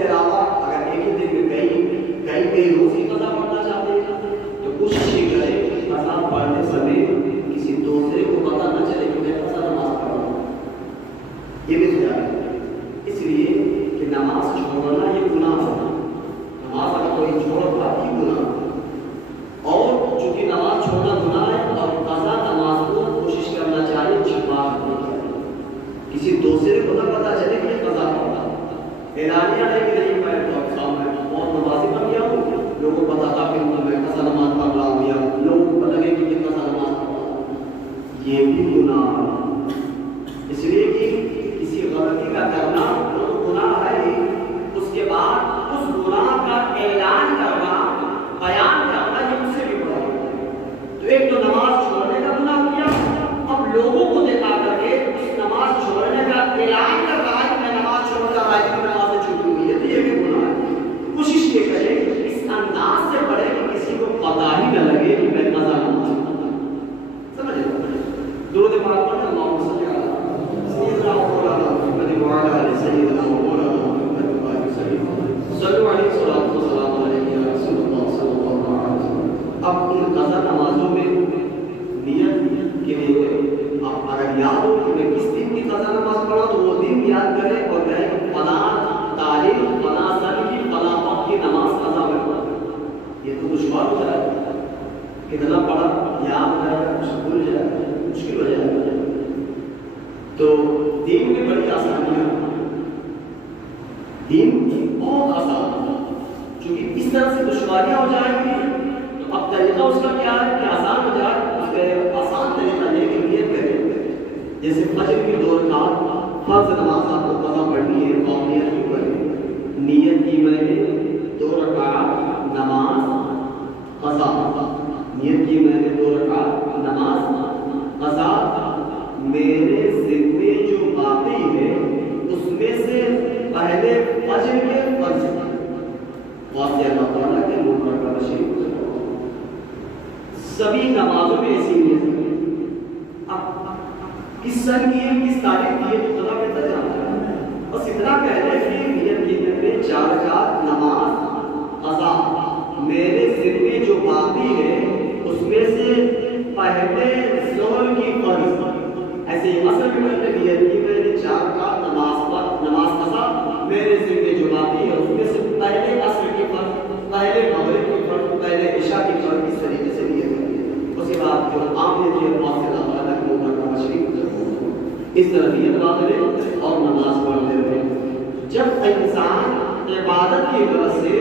کے علاوہ اگر ایک ہی دن میں کئی روز ہی قضا پڑھنا چاہتے ہیں تو کوشش یہ کریں کہ قضا پڑھنے سمے کسی دوسرے کو پتہ نہ چلے کہ میں قضا نماز پڑھ رہا ہوں. یہ بھی خیال ہے اس لیے کہ نماز چھوڑنا یہ گناہ ہے. نماز اگر کوئی چھوڑتا یہ گناہ ہے. اور چونکہ نماز چھوڑنا گناہ ہے اور قضا نماز کو کوشش کرنا چاہیے چھپا کر کسی دوسرے کو نہ پتہ چلے کہ یہ قضا پڑھا. اعلانیہ ہے کہ نہیں میں تو صاحب میں بہت نمازی بن گیا ہوں, لوگوں کو پتہ تھا کہ میں قضا نماز پڑھ رہا ہوں یا لوگوں کو پتہ لگے کہ یہ قضا نماز پڑھ رہا ہوں. یہ بھی گناہ ہے. اس لیے کہ کسی غلطی کا کرنا تو گناہ ہے ہی, اس کے بعد اس گناہ کا اعلان کرنا بیان کرنا یہ اس سے بھی بڑا ہے. تو ایک تو نماز چھوڑنے کا گناہ کیا, اب لوگوں کو دکھا کر کے اس نماز چھوڑنے کا اعلان کر رہا ہے کہ میں نماز چھوڑ کر رہا ہوں, نماز چھوٹی ہوئی ہے, تو یہ بھی گناہ ہے. کوشش یہ کریں کہ اس انداز سے پڑھے کہ کسی کو پتہ ہی نہ لگے کہ میں قضا نماز پڑھتا ہوں. سمجھے درود پاک پڑھیں اللہم صلی علی سیدنا مولانا محمد وعلی آل سیدنا مولانا محمد وبارک وسلم صلوا علیہ الصلوۃ والسلام علیہ یا رسول اللہ صلی اللہ علیہ وسلم. اب ان قضا نمازوں میں نیت کے لیے اب اگر یاد ہو کہ میں کس دن کی قضا نماز پڑھا تو وہ دن یاد کریں اور کہیں فلاں تاریخ فلاں سن کی فلاں وقت کی نماز قضا میں پڑھا. یہ تو دشوار ہو جائے گا, کتنا پڑھا یاد ہو جائے گا, بھول جائے گا, مشکل ہو جائے گا. تو دین میں بڑی آسانیاں, دین بہت آسان ہے. چونکہ اس طرح سے دشواریاں ہو جائیں گی تو اب طریقہ اس کا کیا ہے کہ آسان ہو جائے. اس کا آسان طریقہ یہ کہ نیت کریں. جیسے فجر کی 2 رکعت فرض نماز آپ کو قضا پڑھنی ہے تو نیت کیوں کریں؟ نیت کی میں نے 2 رکعت نماز قضا, نیت کی میں نے 2 رکعت نماز قضا, میرے ذمے جو باقی ہے اس میں سے پہلے فجر کے فرض واسطے اللہ تعالیٰ کے منکر کا شریف سبھی نمازوں میں ایسی نیت ہے. اب کس سن کی ہے کس تاریخ کی ہے تو خدا بہتر جانتا ہے. بس اتنا کہہ دیں کہ نیت کی میں 4 رکعت نماز قضا, میرے ذمے جو باقی ہے اس میں سے پہلے ظہر کی فرض. ایسے ہی عصر کی میں نیت کی میں نے 4 رکعت نماز قضا, میرے ذمے جو باقی ہے اس میں سے پہلے عصر کی فرض, پہلے مغرب کی فرض, پہلے عشاء کی فرض. اس طریقے سے نیت کریں. اس کے بعد جو عام نیت ہے اللہ سے اللہ تعالیٰ کے منکر کا شریف اس طرح نیت باندھے اور نماز پڑھتے رہے. جب انسان عبادت کی غرض سے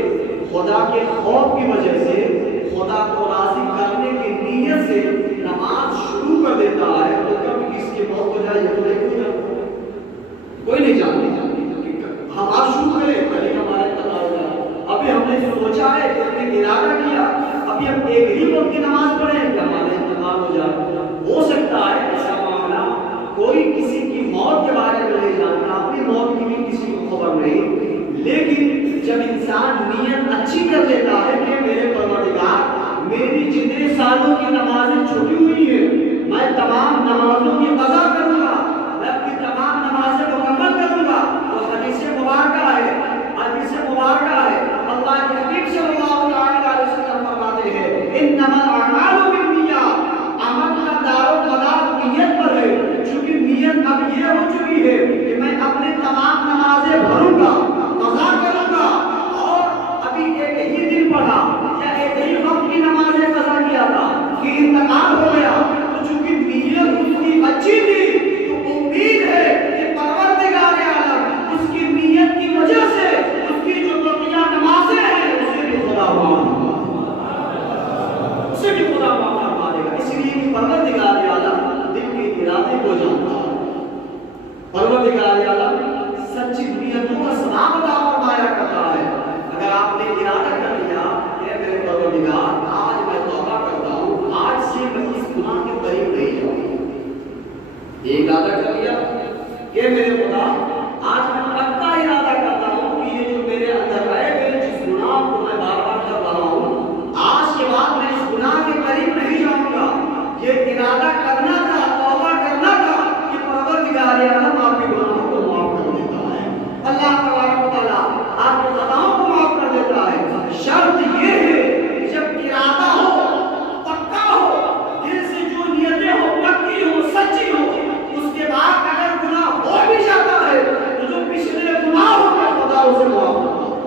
خدا کے خوف کی وجہ سے خدا کو راضی کرنے کی نیت سے نماز شروع کر دیتا ہے تو کب کس کی موت ہو جائے یہ تو کوئی نہیں جانتے. ہم آج شروع کریں کبھی ہمارے قضا ہو جائے. ابھی ہم نے سوچا ہے کہ ہم نے ارادہ کیا ابھی ہم ایک ہی وقت کی نماز پڑھیں کہ ہمارے انتقال ہو جائے. ہو سکتا ہے ایسا معاملہ کوئی کسی کی موت کے بارے میں نہیں جانتا, اپنی موت کی بھی کسی کو خبر نہیں, لیکن جب انسان نیت اچھی کر لیتا ہے کہ میرے پروردگار میری جتنے سالوں کی نمازیں چھوٹی ہوئی ہیں میں تمام نمازوں کی قضا کروں گا, میں اپنی تمام نمازیں مکمل کروں گا. اور حدیث مبارکہ ہے اللہ کے حبیب صلی اللہ علیہ وسلم فرماتے ہیں انما الاعمال بالنیات, عمل کا دار و مدار نیت پر ہے. چونکہ نیت اب یہ ہو چکی ہے کہ میں اپنے تمام نمازیں بھروں گا, قضا کروں گا, اور ابھی ایک ہی دن پڑھا یا ایک ہی وقت کی نمازیں قضا کیا تھا کہ انتقال ہو گیا, تو چونکہ نیت اس کی اچھی تھی تو امید ہے کہ پروردگار عالم اس کی نیت کی وجہ سے اس کی جو بقیہ نمازیں ہیں اسے بھی خدا معاف فرما دے گا. اس لیے کہ پروردگار عالم دل کے ارادے کو جانتا ہے. پروردگار عالم سچی نیتوں کا ثواب عطا فرمایا کرتا ہے. اگر آپ نے ارادہ کر لیا کہ میرے پروردگار آج میں توبہ کرتا ہوں, آج سے میں اس گناہ کے قریب نہیں جاؤں گا, یہ ارادہ کر لیا کہ میرے خدا آج میں پکا ارادہ کرتا ہوں کہ یہ جو میرے اندر ہے میرے جس گناہ کو میں بار بار کر رہا ہوں آج کے بعد میں اس گناہ کے قریب نہیں جاؤں گا. یہ ارادہ کرنا تھا, توبہ کرنا تھا کہ پروردگار عالم آپ کے گناہوں کو معاف کر دیتا ہے. اللہ تبارک و تعالیٰ آپ کو اسے معاف کرتا ہوں.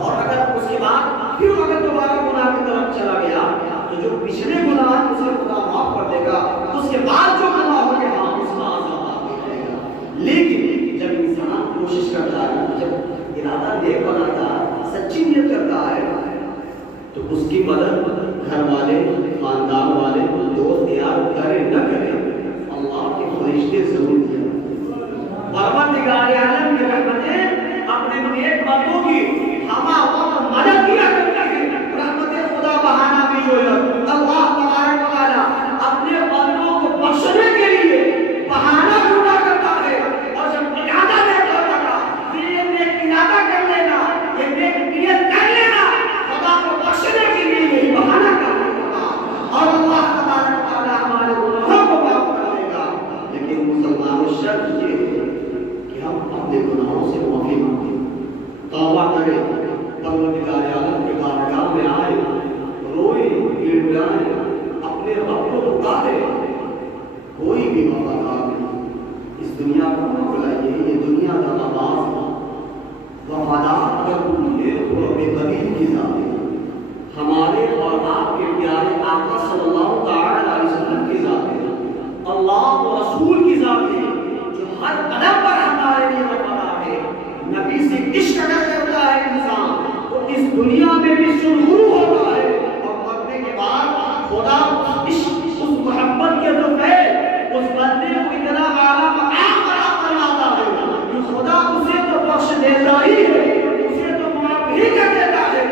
اور اگر اس کے بعد پھر اگر دوبارہ گناہ کی طرف چلا گیا تو جو پچھلے گناہ اسے خدا معاف کر دے گا. اس کے بعد جو گناہ ہو گیا اس کا عذاب باقی رہے گا. لیکن جب انسان کوشش کرتا ہے، جب ارادہ نیک بناتا ہے، سچی نیت کرتا ہے، تو اس کی مدد گھر والے، خاندان والے، دوست یار کرے نہ کرے، اللہ کے فرشتے ضرور دیا. پروردگار عالم کی رحمتیں اپنے نیک بندوں کی ہمہ وقت مدد کیا کرتی ہیں. رحمت خدا بہانا بھی جو ہے اللہ تبارک و تعالی اپنے بندوں کو بخشنے کے لیے بہانہ ڈھونڈا کرتا ہے. اور جب ارادہ نیک ہوتا ہے، پھر یہ نیک ارادہ کر لینا، یہ نیک نیت کر لینا، خدا کو بخشنے کے لیے یہی بہانہ کرنا ہوگا اور اللہ تبارک و تعالی ہمارے گناہوں کو معاف کر دے گا. لیکن مسلمانوں شرط یہ ہے کہ ہم اپنے گناہوں سے معافی مانگیں، توبہ کریں، پروردگار عالم کے بارگاہ میں آئے، روئیں، گڑگڑائیں، اپنے رب کو پکاریں. کوئی بھی وفادار نہیں اس دنیا کو نہ بلائیے، یہ دنیا کا آواز ہے. وفادار اگر کوئی ہے تو رب کریم کی ذات ہے، ہمارے اور آپ کے پیارے آقا صلی اللہ تعالی علیہ وسلم کی ذات ہے، اللہ و رسول کی ذات ہے جو ہر قدم پر ہمارے لیے وفادار ہے. نبی سے عشق اگر کرتا ہے انسان تو اس دنیا میں بھی سرخرو ہوتا ہے، اور مرنے کے بعد خدا اس محبت کے دفعے اس بندے کو اتنا اعلیٰ مقام عطا فرماتا ہے کہ خدا اسے تو بخش دیتا ہی ہے، اسے تو معاف ہی کر دیتا ہے،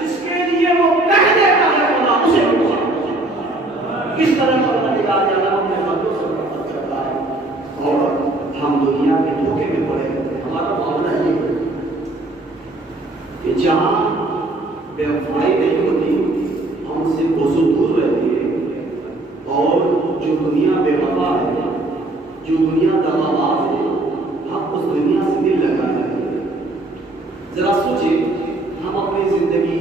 جس کے لیے وہ کہہ دیتا ہے خدا اسے بھی معاف کرتا ہے. کس طرح پروردگار عالم اپنے بندوں سے محبت کرتا ہے. اور ہم دنیا کے دھوکے میں پڑے ہوتے ہیں. ہمارا معاملہ یہ ہے کہ جہاں بے وفائی نہیں ہوتی ہم سے کوسوں دور رہتی ہے، اور جو دنیا بے وفا ہے، جو دنیا دغاباز ہے، ہم اس دنیا سے دل لگا رہے ہیں. ذرا سوچیں، ہم اپنی زندگی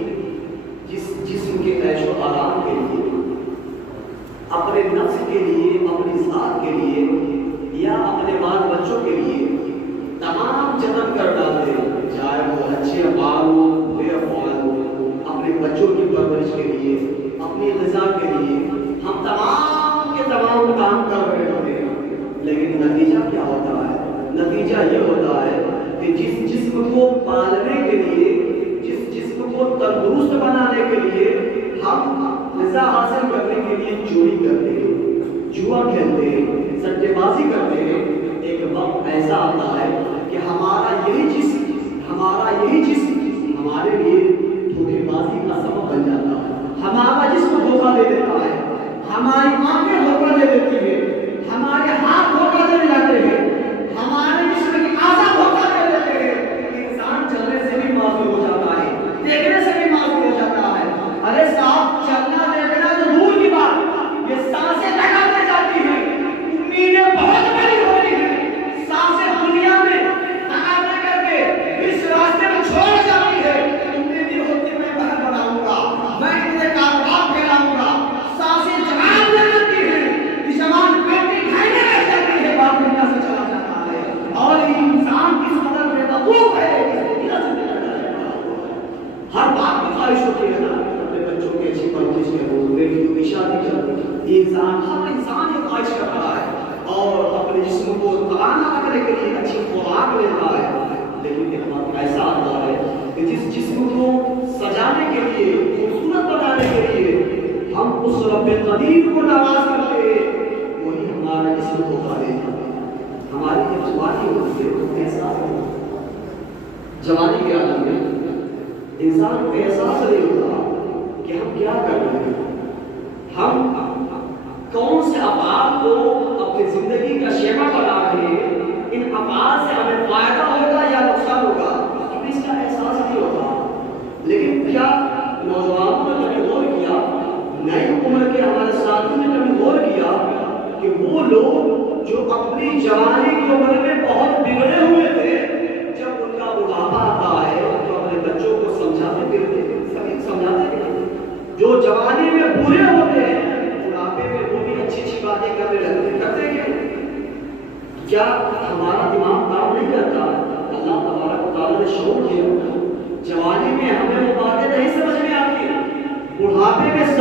جس جسم کے عیش و آرام کے لیے، اپنے نفس کے لیے، اپنی ذات کے لیے یا اپنے بال بچوں کے لیے تمام جتن کر ڈالتے ہیں، چاہے وہ اچھے افعال ہو، برے افعال ہو، اپنے بچوں کی پرورش کے لیے، اپنی غذا کے لیے ہم تمام کے تمام کام کر رہے ہوتے ہیں. لیکن نتیجہ کیا ہوتا ہے؟ نتیجہ یہ ہوتا ہے کہ جس جسم کو پالنے کے لیے، جس جسم کو تندرست بنانے کے لیے ہم غذا حاصل کرنے کے لیے چوری کرتے ہیں، جوا کھیلتے ہیں، سٹے بازی کرتے ہیں، ایک وقت ایسا آتا ہے کہ ہمارا یہی جسم ہمارے لیے دھوکے بازی کا سبب بن جاتا ہے. ہمارا جسم دھوکہ دے دیتا ہے، ہماری آنکھیں دھوکہ دے دیتی ہیں، ہمارے ہاتھ دھوکہ دے جاتے ہیں، ہمارے جسم کی اعضاء دھوکہ دے دیتے ہیں. انسان چلنے سے بھی معذور ہو جاتا ہے، دیکھنے سے بھی معذور ہو جاتا ہے. ارے صاحب، چلنا دیکھنا تو دور کی بات، یہ سانسیں لگانے جاتی ہیں، امیدیں بہت بڑی ہوتی ہیں، سانسیں دنیا میں لگانے کر کے اس راستے میں چھوڑ جاتی ہے. امیدیں ہوتی میں باہر بناؤں گا، میں اتنے کاروبار پھیلاؤں گا، سانسیں جوان لے لیتی ہیں، جوان بیٹی کھانے لگ جاتی ہے، باپ دنیا سے چلا جاتا ہے. اور انسان کس قدر بے وقوف ہے، ہر بات کی خواہش ہوتی ہے نا، اپنے بچوں کی اچھی پرورش کروں، بیٹیوں کی شادی کروں. ہر انسان یہ خواہش کر رہا ہے اور اپنے جسم کو توانا رکھنے کے لیے اچھی خوراک لیتا ہے. لیکن ایک وقت ایسا آتا ہے کہ جس جسم کو سجانے کے لیے، خوبصورت بنانے کے لیے ہم اس رب قدیر کو نواز کرتے ہیں، وہی ہمارا جسم کو کھا لیتا ہے. ہماری جب جوانی ہوتی ہے تو احساس ہوتا ہے، جوانی کے عالم میں انسان کو احساس نہیں ہوتا کہ ہم کیا کر رہے ہیں، ہم کون سے افعال کو اپنی زندگی کا شیما بنا رہے ہیں، ان افعال سے ہمیں فائدہ ہوگا یا نقصان ہوگا، ہمیں اس کا احساس نہیں ہوتا. لیکن کیا نوجوانوں نے کبھی غور کیا، نئی عمر کے ہمارے ساتھیوں نے کبھی غور کیا کہ وہ لوگ جو اپنی جوانی کی عمر میں بہت بگڑے ہوئے تھے، جب ان کا بڑھاپا آتا ہے تو اپنے بچوں کو سمجھاتے پھرتے ہیں، جو جوانی میں برے ہوتے ہیں بڑھاپے میں وہ بھی اچھی اچھی باتیں کرنے لگتے ہیں. کرتے کیا ہمارا دماغ کام نہیں کرتا؟ اللہ تبارک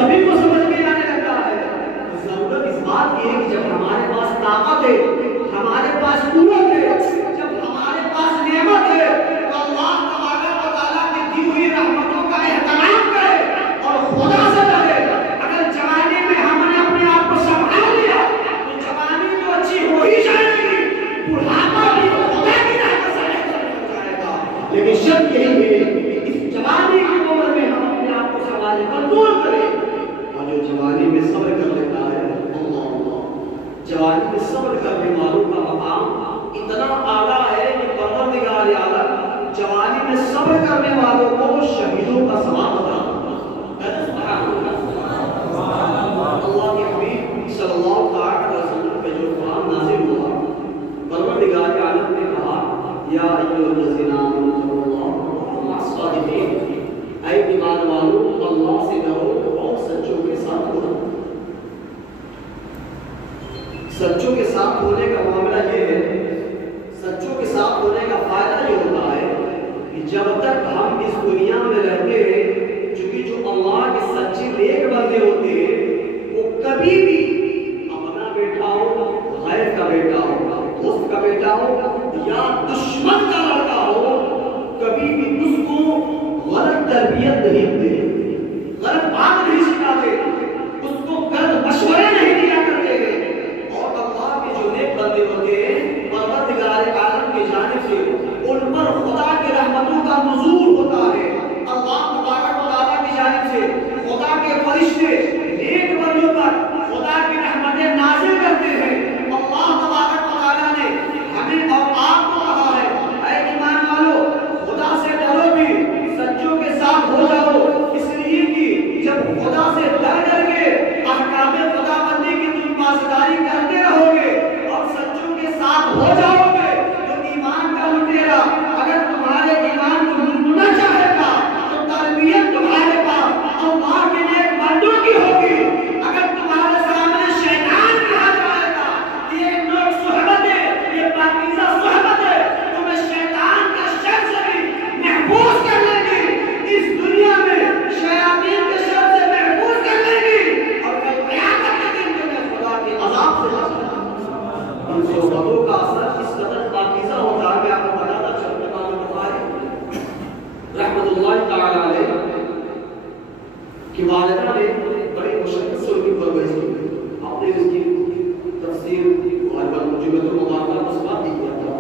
سبھی کو سمجھ میں آنے لگتا ہے۔ تو ضرورت اس بات کی ہے کہ جب ہمارے پاس طاقت ہے، ہمارے پاس قوت ہے، جب ہمارے پاس نعمت ہے، تو اللہ تبارک و تعالیٰ کی دی ہوئی رحمتوں کا احترام کرے اور خدا سے ڈرے۔ اگر جوانی میں ہم نے اپنے آپ کو سنبھال لیا تو جوانی تو اچھی ہو ہی جائے گی، بڑھاپا بھی خدا کی رحمت سے بہتر ہو جائے گا۔ لیکن شرط یہی ہے کہ اس جوانی کی عمر میں ہم اپنے آپ کو سنبھالے، کنٹرول کریں۔ اور جو جوانی میں صبر کر لیتا ہے، اللہ جوانی میں صبر کرنے والوں کا مقام اتنا اعلیٰ ہے کہ پروردگار عالم جوانی میں صبر کرنے والوں کو شہیدوں کا ثواب عطا کرتا ہے۔ سبحان اللہ۔ اللہ کے حبیب صلی اللہ علیہ وسلم پہ جو قرآن نازل ہوا، پروردگار عالم نے کہا یا ایھا الذین آمنوا اتقوا اللہ مع الصادقین، اے ایمان والو اللہ سے ڈرو اور سچوں کے ساتھ رہو۔ سچوں کے ساتھ ہونے کا معاملہ یہ ہے، سچوں کے ساتھ ہونے کا فائدہ یہ ہوتا ہے کہ جب تک ہم اس دنیا میں رہتے ہیں، چونکہ جو اللہ کے سچے نیک بندے ہوتے ہیں وہ کبھی بھی اپنا بیٹا ہو، غیر کا بیٹا ہو، دوست کا بیٹا ہو یا دشمن کا لڑکا ہو، کبھی بھی اس کو غلط تربیت نہیں دیتے، غلط بات نہیں سکھاتے، اس کو غلط مشورے نہیں دیا کرتے ہیں۔ اور اللہ کے جو نیک بندے ہوتے ہیں، پروردگار عالم کی جانب سے ان پر خدا کی رحمتوں کا نزول ہوتا ہے۔ اللہ تبارک و تعالیٰ کی جانب سے خدا کے فرشتے نیک بندوں پر خدا کی رحمتیں نازل کرتے ہیں۔ اللہ تبارک و تعالیٰ نے ہمیں اور آپ کو کہا ہے، اے ایمان والو خدا سے ڈرو بھی، سچوں کے ساتھ ہو جاؤ، اس لیے کہ جب خدا سے ڈر کر کے احکام خدا بندی کی تم پاسداری کرتے رہو گے اور سچوں کے ساتھ ہو جاؤ گے تو ایمان کا لٹیرا اگر تمہارے ایمان کو لوٹنا چاہے گا تو تربیت تمہارے پاس اللہ کے نیک بندوں کی ہوگی۔ اگر تمہارے سامنے شیطان کہا جائے گا کہ یہ نیک صحبت ہے، یہ پاکیزہ صحبت ہے، تمہیں شیطان کا شر سے بھی محفوظ کر لے گی، اس دنیا میں شیاطین کے شر سے محفوظ کر لے گی، اور کل قیامت کے دن تمہیں خدا کے عذاب سے بچائے گی۔ ان صحبتوں کا اثر اس قدر پاکیزہ ہوتا ہے کہ آپ کو بتاتا چلتا امام بخاری رحمۃ اللہ تعالی علیہ کی والدہ نے بڑی مشقت سے ان کی پرورش کی۔ آپ نے اس کی تفسیر جمعۃ المبارکہ کو سبق بھی کیا تھا۔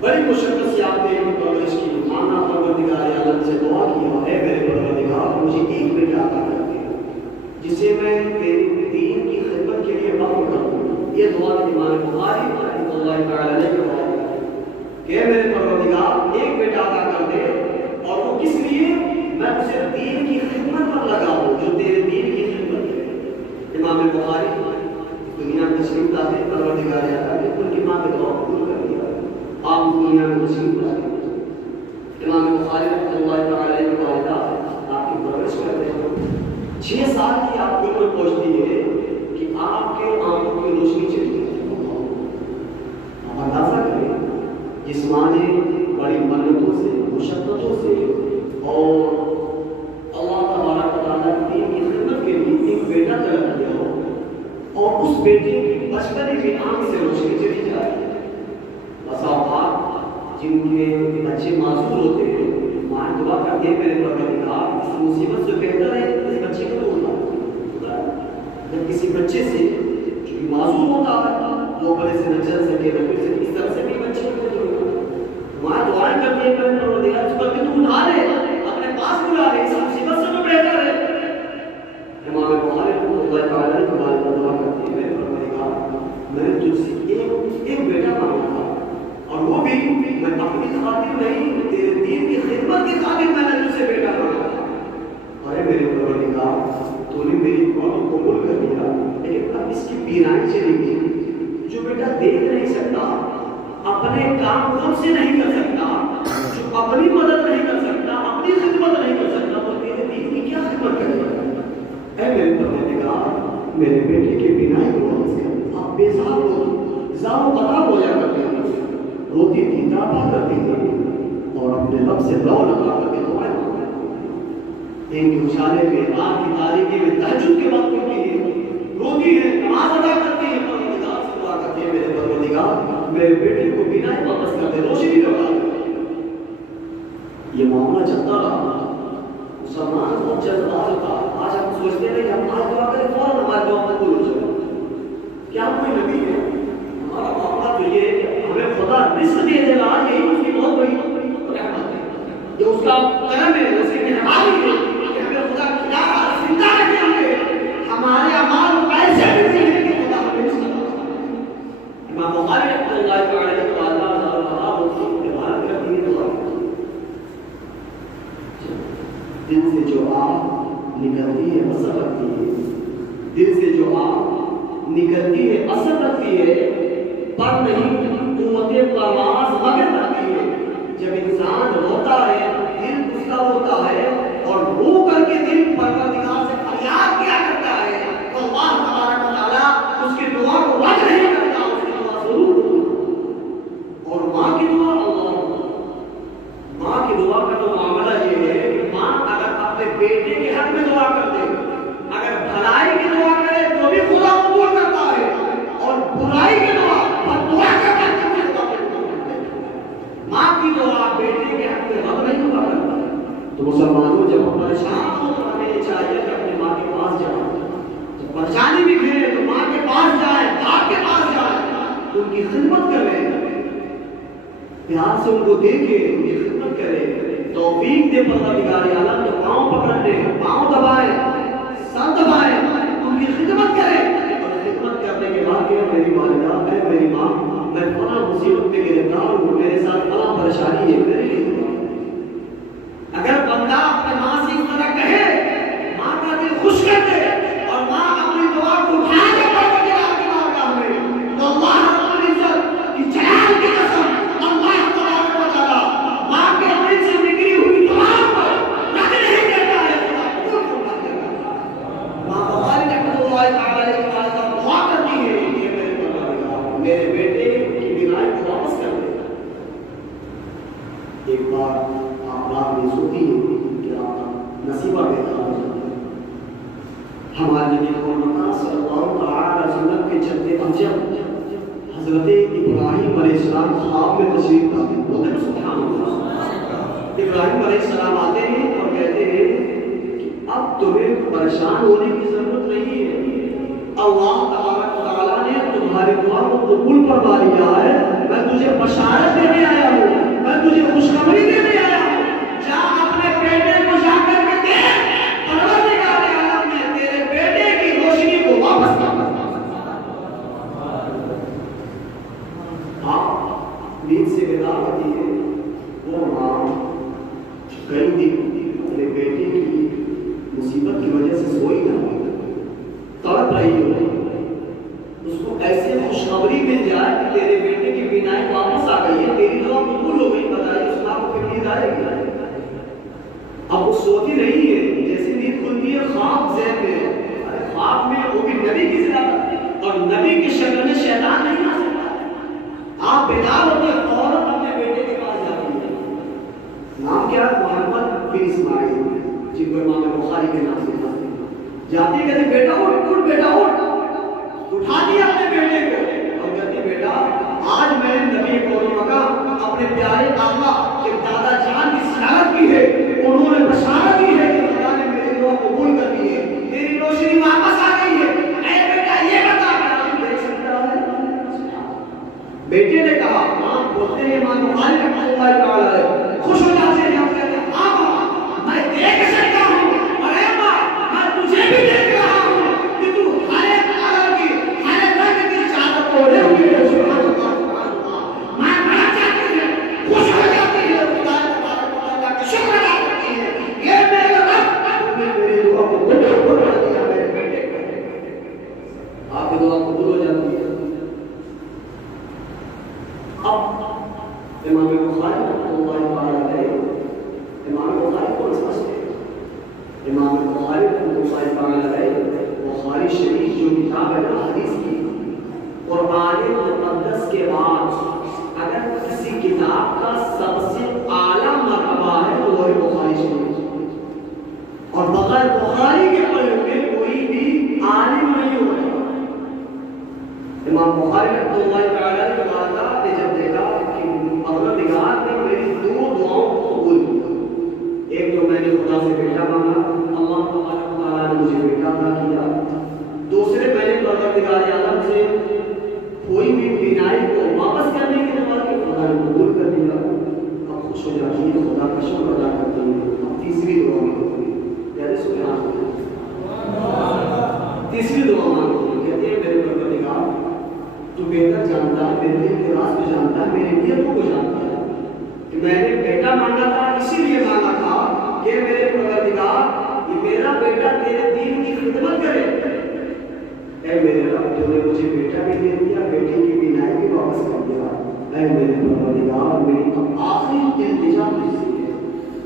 بڑی مشقت سے آپ نے ان کی پرورش کی، مانا پروردگار عالم سے دعا کیا، اے میرے پروردگار مجھے ایک بیٹا عطا کر دے جسے میں تیری دین کی خدمت کے لیے وقف کر دوں۔ یہ دعا امام بخاری رحمۃ اللہ تعالی علیہ نے دعا کہ اے میرے پروردگار ایک بیٹا عطا کر دے، اور وہ کس لیے؟ میں اسے دین کی خدمت پر لگاؤں جو تیرے دین کی خدمت ہے۔ امام بخاری دنیا میں تشریف لاتے، پروردگار عالم نے ان کی ماں کا دعا قبول کر دیا، آپ دنیا میں تشریف لاتے۔ امام بخاری رحمۃ اللہ تعالی علیہ کی والدہ آپ کی پرورش کرتے ہیں، 6 سال کی آپ کی عمر پہنچتی ہے کہ آپ کے آنکھوں کی روشنی چلی جاتی ہے۔ آپ اندازہ کریں جس ماں نے بڑی محنتوں سے، مشقتوں سے اور اللہ تبارک و تعالیٰ کی خدمت کے لیے ایک بیٹا طلب کیا ہو اور اس بیٹے کی بچپنے کی آنکھ سے روشنی چلی جائے۔ بس اوقات جن کے بچے معذور ہوتے ہیں، ماں دعا کرتے ہیں میرے پروردگار اس مصیبت سے بہتر ہے اس بچے کو تو ہوتا ہے۔ جب کسی بچے سے جو معذور ہوتا ہے وہ بڑے سے نہ چل سکے نہ پھر سے اس طرح سے بھی بچے کو جو ماں دعائیں کرتی ہے میرے پروردگار اس پر کہ تو اٹھا لے، اپنے پاس بلا لے، اس مصیبت سے تو بہتر ہے۔ امام بخاری اللہ تعالیٰ نے دعا کرتی ہے میرے پروردگار میں نے تجھ سے ایک بیٹا مانگا تھا اور وہ بھی میں اپنی خاطر نہیں تیرے دین کی خدمت کی خاطر میں نے تجھ سے بیٹا مانگا تھا، اور میرے پروردگار تو نے میری دعا کو قبول کر لیا، لیکن اب اس کی بینائی چلی گئی، جو بیٹا دیکھ نہیں سکتا، اپنے کام خود سے نہیں کر سکتا، جو اپنی مدد نہیں کر سکتا، اپنی خدمت نہیں کر سکتا، تو تیرے دین کی کیا خدمت کرے گا؟ اے میرے پروردگار میرے بیٹے کی بینائی کو واپس کر۔ آپ بے سہار ہو، زار و قطار ہو جا کرتے تھے، روتی تھی، تڑپا کرتی تھی اور اپنے رب سے رو لگا کر کے دعائیں مانگتی تھی۔ دن کے اجالے میں، رات کی تاریکی میں، تہجد کے وقت اٹھتی ہے، روتی ہے، نماز ادا کرتی ہے، پروردگار سے دعا کرتی ہے میرے پروردگار میرے بیٹے کو بنا ہی واپس کر دے، روشنی لوٹا دے۔ یہ معاملہ چلتا رہا۔ مسلمان بہت جلد باز ہوتا ہے۔ آج ہم سوچتے ہیں کہ ہم آج دعا کریں فوراً ہمارے دعا قبول ہو جائے۔ کیا کوئی نبی ہے؟ ہمارا معاملہ تو یہ ہے کہ ہمیں خدا رزق دے دے گا، یہی اس کی بہت بڑی رحمت ہے، یہ اس کا کرم ہے، اس کی مہربانی ہے کہ ہمیں خدا کھلا زندہ رکھے ہمیں، ہمارے اعمال ایسے بھی نہیں ہے کہ خدا ہمیں رزق دے۔ امام بخاری رحمۃ اللہ تعالی کو اللہ تعالیٰ ہوتی ہے، عبارت کرتی ہے دعا دل سے جو آگ نکلتی ہے اثر رکھتی ہے، دل سے جو آگ نکلتی ہے اثر رکھتی ہے، پر نہیں قوت پرواز مگر رکھتی ہے۔ جب انسان روتا ہے دل اس کا ہوتا ہے، اور رو کر کے دل پروردگار سے فریاد کیا کرتا ہے تو اللہ تبارک و تعالیٰ اس کی دعا کو رد نہیں کرتا، اس کی دعا ضرور ہوتی۔ اور ماں کی دعا، ماں کی دعا کا تو معاملہ یہ ہے کہ ماں اگر اپنے بیٹے کے حق میں دعا کر دے، اگر بھلائی کی دعا کرے تو بھی خدا قبول کرتا ہے، اور برائی کی دعا پر دعا کرتا ہے تو خدا قبول کرتا ہے۔ ماں کی دعا بیٹے کے حق میں رد نہیں ہوا کرتا ہے۔ تو مسلمانوں جب ہم پریشان ہو تو ہمیں یہ چاہیے کہ اپنی ماں کے پاس جائیں، جب پریشانی بھی گھیرے تو ماں کے پاس جائیں، باپ کے پاس جائیں، ان کی خدمت کریں، پیار سے ان کو دیکھیں، ان کی خدمت کریں، توفیق دے پروردگار عالم تو پاؤں پکڑ لیں، پاؤں دبائیں، سر دبائیں، ان کی خدمت کریں۔ اور خدمت کرنے کے بعد کہ میری والدہ، میری ماں، میں فلاں مصیبت میں گرفتار ہوں، میرے ساتھ فلاں پریشانی ہے، میرے لیے دعا۔ اگر بندہ اپنے ماں سے اس طرح کہے، ماں کا دل خوش کر دے، اور ماں اپنی دعا کو اٹھا کے پروردگار کی بارگاہ میں، تو اللہ رب العزت کی جلال کی قسم، اللہ تبارک و تعالیٰ ماں کے دل سے نکلی ہوئی دعا کو رد نہیں دیتا ہے، خدا قبول فرما دیتا ہے۔ ماں بخاری رحمۃ اللہ تعالی علیہ وسلم دعا کرتی ہے کہ میرے پروردگار میرے بیٹے کی بیماری کو واپس کر دے۔ ایک بار آپ رات میں سوتی ہے کہ آپ نصیبہ بیدار ہو جاتا ہے۔ ہمارے نبی محمد صلی اللہ علیہ وسلم کے جد امجد حضرت ابراہیم علیہ السلام خواب میں تشریف لاتے ہیں، بولتے ہیں سبحان اللہ۔ ابراہیم علیہ السلام آتے ہیں اور کہتے ہیں کہ اب تمہیں پریشان ہونے کی ضرورت نہیں ہے، اللہ تبارک و تعالیٰ نے تمہاری دعا کو قبول فرما لیا ہے، میں تجھے بشارت دینے آیا ہوں، میں تجھے خوشخبری دینے آیا ہوں، جا اپنے بیٹے کو جا کر کے دے، پروردگار عالم نے تیرے بیٹے کی روشنی کو واپس کر دیا۔ نیند سے بیدار ہوتی ہے وہ ماں کئی دن اپنے بیٹے کی مصیبت کی وجہ سے سوئی نہ ہو، تڑپ رہی ہو، اس کو ایسے خوشخبری مل جائے کہ تیرے بیٹے کی بینائی واپس آ گئی ہے، تیری دعا قبول ہو گئی، بتائیے اس ماں کو پھر نیند آئے گی؟ اب وہ سوتی نہیں ہے، جیسے نیند کھلتی ہے خواب ذہن میں، ارے خواب میں وہ بھی نبی کی زیادت، اور نبی کی شکل میں شیطان نہیں آ سکتا۔ آپ بیدار ہوتے ہیں فوراً اپنے بیٹے کے پاس جاتی ہے، نام کیا ہے؟ محمد بن اسماعیل، جن کو امام بخاری کے نام سے جاتی ہے، کہتے بیٹا اٹھ بیٹا اٹھ، اٹھاتی ہے اپنے بیٹے کو اور کہتی بیٹا آج میں نے نبی مکہ اپنے پیارے آقا کے دادا جان کی زیارت کی ہے، انہوں نے بشارت دی ہے کہ خدا نے میری دعا قبول کر دی ہے، تیری روشنی واپس آ گئی ہے، اے بیٹا یہ بتا کر دیکھ سکتا ہے؟ بیٹے نے کہا، ماں بولتے ہیں امام بخاری رحمۃ اللہ تعالی علیہ خوش ہو جاتے ہیں، ہم کہتے ہیں ہاں ماں میں دیکھ سکتا ہوں، ارے ماں میں تجھے بھی دیکھ رہا ہوں کہ تو ہر ایک کلر کی ہر ایک رنگ کی چادر اوڑھے ہوئے ہے، سبحان اللہ سبحان اللہ، ماں بڑا چاہتی ہے، خوش ہو جاتی ہے، خدا تبارک و تعالیٰ کا شکر ادا کرتی ہے، یہ میرے رب نے میری دعا کو قبول فرما دیا، میرے بیٹے کو آپ کی دعا قبول ہو جاتی ہے۔ اب امام بخاری امام بخاری رحمۃ اللہ تعالیٰ نے کہا کہ جب دیکھا کہ پروردگار نے میری دو دعاؤں کو قبول کیا، ایک تو میں نے خدا سے بیٹا مانگا، اللہ تبارک و تعالیٰ نے مجھے بیٹا عطا کیا، دوسرے میں نے پروردگار عالم سے کوئی بھی بینائی کو واپس کرنے کی دعا کی، خدا نے قبول کر دیا۔ اب خوش ہو جاتی ہے، خدا کا شکر ادا کرتی ہے۔ اب تیسری دعا مانگتی ہے، پیارے سبحان اللہ، تیسری دعا مانگتی ہے، کہتے ہیں میرے پروردگار تو بہتر جانتا ہے، میرے دل کے راز کو جانتا ہے، میرے نیتوں کو جانتا ہے کہ میں نے بیٹا مانگا تھا، اسی لیے مانگا تھا کہ میرے پروردگار کہ میرا بیٹا تیرے دین کی خدمت کرے۔ اے میرے رب، تو نے مجھے بیٹا بھی دے دیا، بیٹے کی بینائی بھی واپس کر دیا۔ اے میرے پروردگار، میری اب آخری التجا تجھ سے ہے۔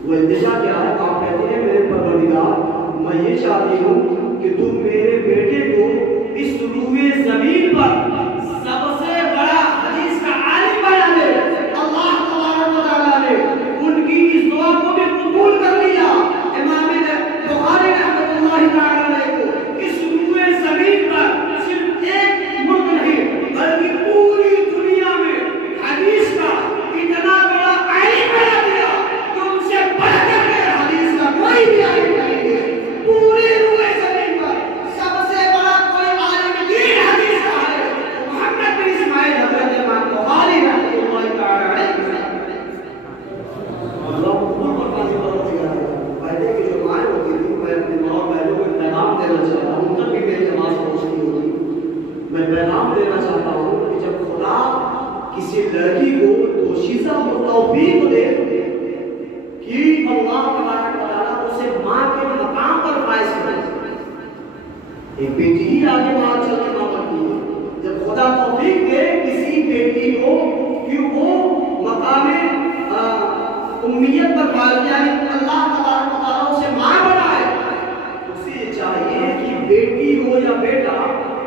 وہ التجا کیا ہے؟ آپ کہتے ہیں میرے پروردگار میں یہ چاہتی ہوں کہ تم میرے بیٹے کو اس روئے زمین پر سب سے بڑا حدیث کا عالم بنا دے۔ اللہ تبارک و تعالیٰ نے ان کی اس دعا کو بھی قبول کر لیا۔ امام بخاری رحمۃ اللہ تعالیٰ کو اس روئے زمین پر صرف ایک ملک نہیں بلکہ پوری دنیا میں حدیث کا اتنا بڑا عالم بنا دیا کہ ان سے بڑھ کر کے حدیث کا کوئی بھی عالم نہیں ہے۔ پوری روئے زمین پر سب سے بڑا کوئی عالم دین حدیث کا ہے محمد بن اسماعیل حضرت امام بخاری رحمۃ اللہ تعالیٰ علیہ۔ اللہ قبول فرمائے۔ پہلے کی جو مائیں ہوتی تھی، میں اپنے ماں بہنوں کو پیغام دینا چاہتا ہوں، تب بھی میری آواز پہنچتی ہوگی۔ میں پیغام دینا چاہتا ہوں کہ جب خدا کسی لڑکی کو دوشیزہ توفیق دے کہ اللہ تبارک و تعالیٰ اسے ماں کے مقام پر فائز کرے، ایک بیٹی ہی آگے بات چل کے ماں بنتی ہے، جب خدا توفیق دے کسی بیٹی کو کہ وہ مقام امیت پر فائز جائے، اللہ تبارک و تعالیٰ اسے ماں بنائے، اسے یہ چاہیے کہ بیٹی ہو یا بیٹا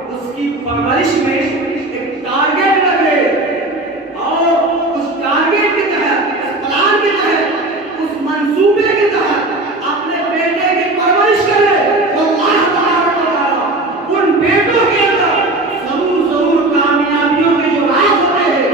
اس کی پرورش میں ایک ٹارگیٹ لگے اور اس ٹارگیٹ کے تحت، اس پلان کے تحت، اس منصوبے کے تحت اپنے بیٹے کی پرورش کرے۔ اللہ تبارک و تعالیٰ ان بیٹوں کے اندر ضرور کامیابیوں کے جو راز ہوتے ہیں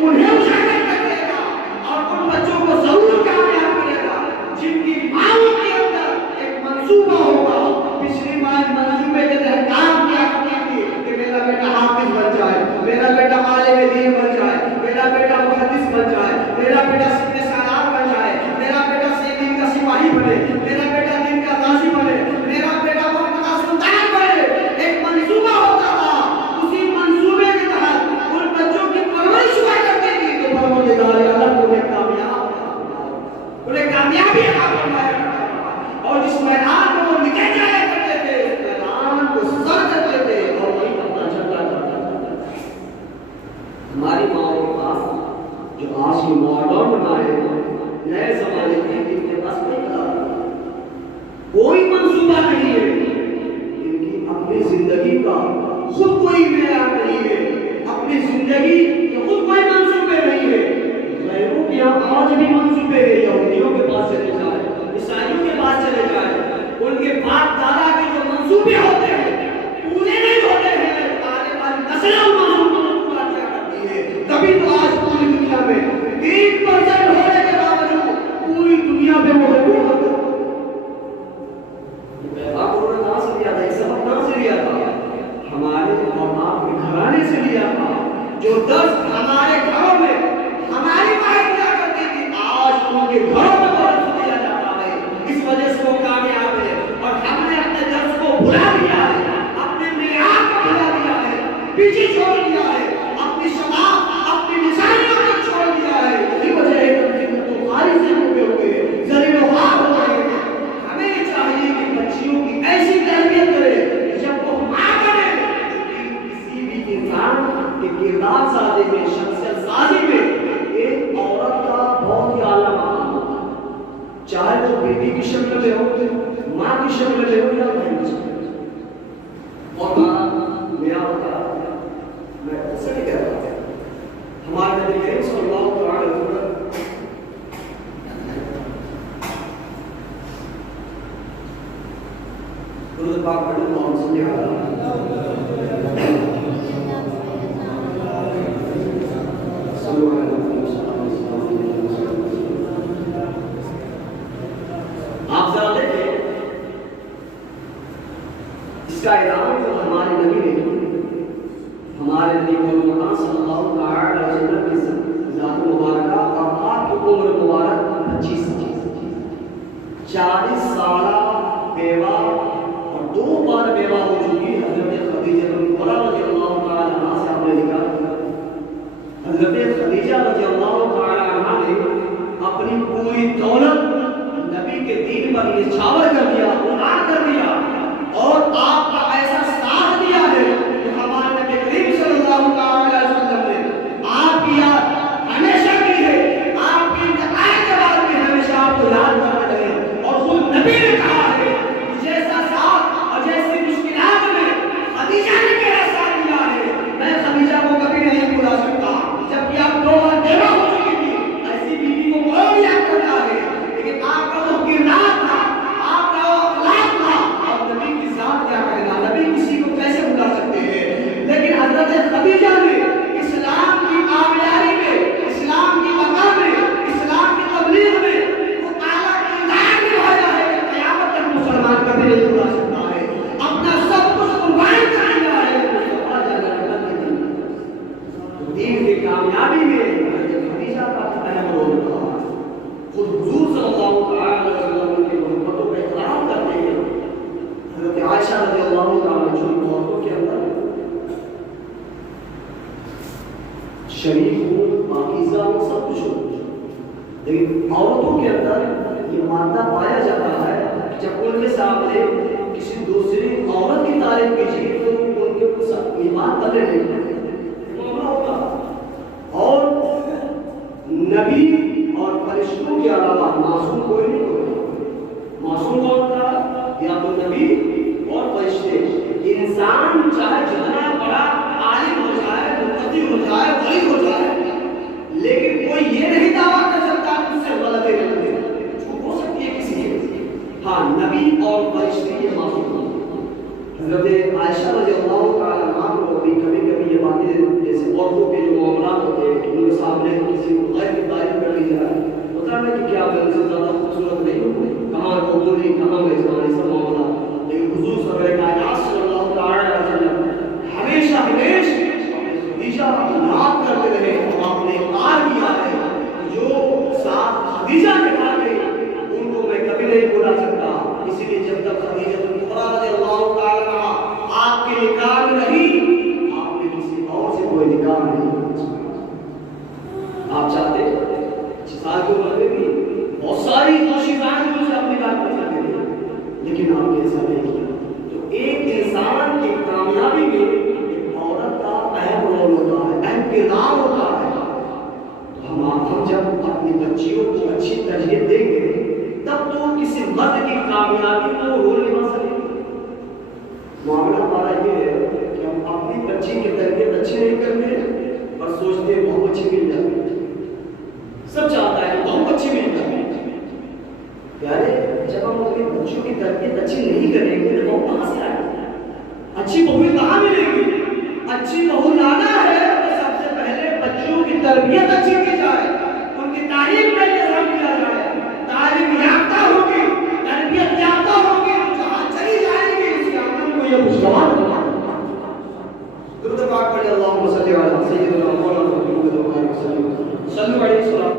انہیں اجاگر کر دے گا اور ان بچوں کو ضرور کامیاب کرے گا جن کی ماؤں کے اندر ایک منصوبہ ہوگا۔ پچھلی ماں منصوبے کے تحت کام کیا کرتی تھی کہ میرا بیٹا حافظ بن جائے، میرا بیٹا عالم دین بن جائے، میرا بیٹا محدث بن جائے، میرا بیٹا سپہ سالار بن جائے، میرا بیٹا دین کا سپاہی بنے، میرا بیٹا دین کا غازی بنے، میرا بیٹا وقت کا سلطان بنے۔ ایک منصوبہ ہوتا تھا، اسی منصوبے کے تحت ان بچوں کی پرورش ہوا کرتی تھی تو پروردگار عالم انہیں کامیابی عطا فرمایا اور جس میدان میں وہ نکل جایا کرتے تھے اس میدان کو سر کرتے تھے اور وہی اپنا جھنڈا کرتا تھا۔ ہماری ماں کے پاس جو آج کی ماڈرن بنائے نئے زمانے کی، ان کے پاس کوئی منصوبہ نہیں ہے، ان کی اپنی زندگی کا خود کوئی معیار نہیں ہے، اپنی زندگی کے خود کوئی منصوبے نہیں ہے۔ غیروں کے یہاں آج بھی منصوبے ہیں، یہودیوں کے پاس چلے جائے، عیسائیوں کے پاس چلے جائے، ان کے باپ دادا کے جو منصوبے ہوتے ہیں پورے نہیں ہوتے ہیں، آنے والی نسلیں ان منصوبوں کو پورا کیا کرتی ہے۔ کبھی تو آج پوری دنیا میں 3% ہونے کے باوجود پوری دنیا میں وہ حکومت پیغام انہوں نے کہاں سے لیا تھا؟ ایک سبق کہاں سے لیا تھا؟ ہمارے اور آپ کے گھرانے سے لیا تھا۔ جو درس ہمارے گھروں میں ہماری مائیں کیا کرتی تھی، آج ان کے گھروں میں درس دیا جاتا ہے، اس وجہ سے وہ کامیاب ہے۔ اور ہم نے اپنے درس کو بھلا دیا ہے، اپنے معیار کو بھلا دیا ہے، پیچھے چھوڑ دیا ہے، اپنی شباب اپنی نشانیوں کو چھوڑ دیا ہے۔ اسی وجہ ہے کہ تو خارج سے ہوئے ذلیل و خوار ہو رہے ہیں۔ ہمیں چاہیے کہ بچیوں کی ایسی تربیت کرے کہ جب وہ ماں بنے کسی بھی انسان کے کردار سازی میں، شخصیت سازی میں ایک عورت کا بہت ہی اعلیٰ مقام ہوتا ہے، چاہے وہ بیٹی کی شکل میں ہو، ماں کی شکل میں ہو یا بہن کی شکل میں۔ اور میرا ہوتا میں اسے نہیں کہہ رہا تھا، ہمارے نبی کریم صلی اللہ علیہ وسلم درود پاک پڑھیں، اللہم صلی علی کا اعلان جو ہمارے نبی نے ہمارے نبی مولانا صلی اللہ علیہ وسلم کی ذات مبارکہ اور آپ کی عمر مبارک 25 سال 40 سالہ بیوہ اور 2 بار بیوہ ہو چکی حضرت خدیجہ رضی اللہ تعالی عنہا سے آپ نے لکھا حضرت خدیجہ رضی اللہ تعالی عنہا نے اپنی پوری دولت نبی کے دین پر نچھاور کر دیا، قربان کر دیا اور آپ کا ایسا ساتھ دیا ہے کہ ہمارے نبی کریم صلی اللہ علیہ وسلم نے آپ کی یاد ہمیشہ کی ہے، آپ کی انتقال کے بعد بھی ہمیشہ آپ کو یاد کرتے رہے اور خود نبی نے کہا ہے کہ جیسا ساتھ اور جیسی مشکلات میں خدیجہ نے میرا ساتھ دیا ہے میں خدیجہ کو کبھی نہیں بھلا سکتا، جبکہ آپ 2 بار بیوہ ہو چکی تھی، ایسی بیوی کو کون یاد کرتا ہے، لیکن آپ کا وہ کردار تھا، آپ کا وہ اخلاق تھا، اور نبی کی ذات کیا کہنا، نبی کسی کو کیسے بھلا سکتے ہیں، لیکن حضرت خدیجہ نے اسلام کی کامیابی میں، اسلام کی بقا میں، اسلام کی تبلیغ میں وہ اعلیٰ کردار نبھایا ہے کہ قیامت تک مسلمان کبھی نہیں بھلا سکتا ہے، اپنا سب کچھ قربان کر دیا ہے دین کی کامیابی میں حضرت خدیجہ کا اہم رول تھا۔ خود حضور صلی اللہ علیہ وسلم کی محبتوں کا احترام کرتے ہیں حضرت عائشہ رضی اللہ تعالیٰ عنہ کی عورتوں کے اندر شریف ہوں، پاکیزہ ہوں، سب کچھ ہو، لیکن عورتوں کے اندر یہ مادہ پایا جاتا ہے جب ان کے سامنے کسی دوسری عورت کی تعریف کیجیے تو ان کے کچھ ایمان بدلے نہیں معاملہ ہوتا، اور نبی اور فرشتوں کے علاوہ معصوم کوئی نہیں ہوتا، معصوم کون تھا؟ یا تو نبی اور فرشتے، انسان چاہے جتنا بڑا عالم ہو جائے، مقتدی ہو جائے، ولی ہو جائے، لیکن کوئی یہ نہیں دعویٰ کر سکتا کہ اس سے غلطی نہیں ہے، جھوٹ ہو سکتی ہے کسی کے، ہاں نبی اور فرشتے یہ معصوم ہیں۔ حضرت عائشہ رضی اللہ تعالی عنہا کو کبھی کبھی یہ باتیں جیسے عورتوں کے جو معاملات ہوتے ہیں ان کے سامنے کسی غیر کی تعریف کر لی جائے، ہوتا ہے کہ کیا میں ان سے زیادہ خوبصورت نہیں ہوں، کہاں کو بولی کہاں میں زمانے سب معاملہ، لیکن حضور صلی اللہ تعالی علیہ وسلم ہمیشہ خدیجہ کی یاد کرتے رہے، آپ نے اقرار کیا ہے جو ساتھ خدیجہ کے بارے ان کو میں کبھی نہیں بھلا سکتا، اسی لیے جب تک خدیجہ رضی اللہ تعالی عنہا آپ کے نکاح میں نہیں، آپ نے کسی اور سے کوئی نکاح نہیں آپ چاہتے 6 سال کی عمر میں بھی بہت ساری کوششیں جو سے اپنے نکاح کر سکتے ہیں، لیکن آپ نے ایسا نہیں کیا۔ تو ایک انسان کی کامیابی میں ایک عورت کا اہم رول ہوتا ہے، اہم کردار ہوتا ہے۔ ہم جب اپنی بچیوں کو اچھی تربیت دیں گے تب تو کسی مرد کی کامیابی کو رول نبھا سکیں گے۔ معاملہ ہمارا یہ ہے کہ ہم اپنی بچی کی تربیت اچھی نہیں کرتے اور سوچتے ہیں بہت اچھی مل جائے، سب چاہتا ہے کہ بہت اچھی مل جائے، یعنی جب ہم اپنی بچوں کی تربیت اچھی نہیں کریں گے تو بہت کہاں سے آئے گی، اچھی بہو کہاں ملے گی؟ اچھی بہو لانا ہے تو سب سے پہلے بچوں کی تربیت اچھی کی جائے، ان کی تعلیم کا انتظام کیا جائے، تعلیم یافتہ ہوگی، تربیت یافتہ ہوگی، جہاں چلی جائے گی اس کے عمل کو یہ خوشگوار ہوگا۔ درود پاک پڑھیں، اللہم صلی علی سیدنا مولانا محمد صلی اللہ علیہ وسلم، صلو علیہ وسلم۔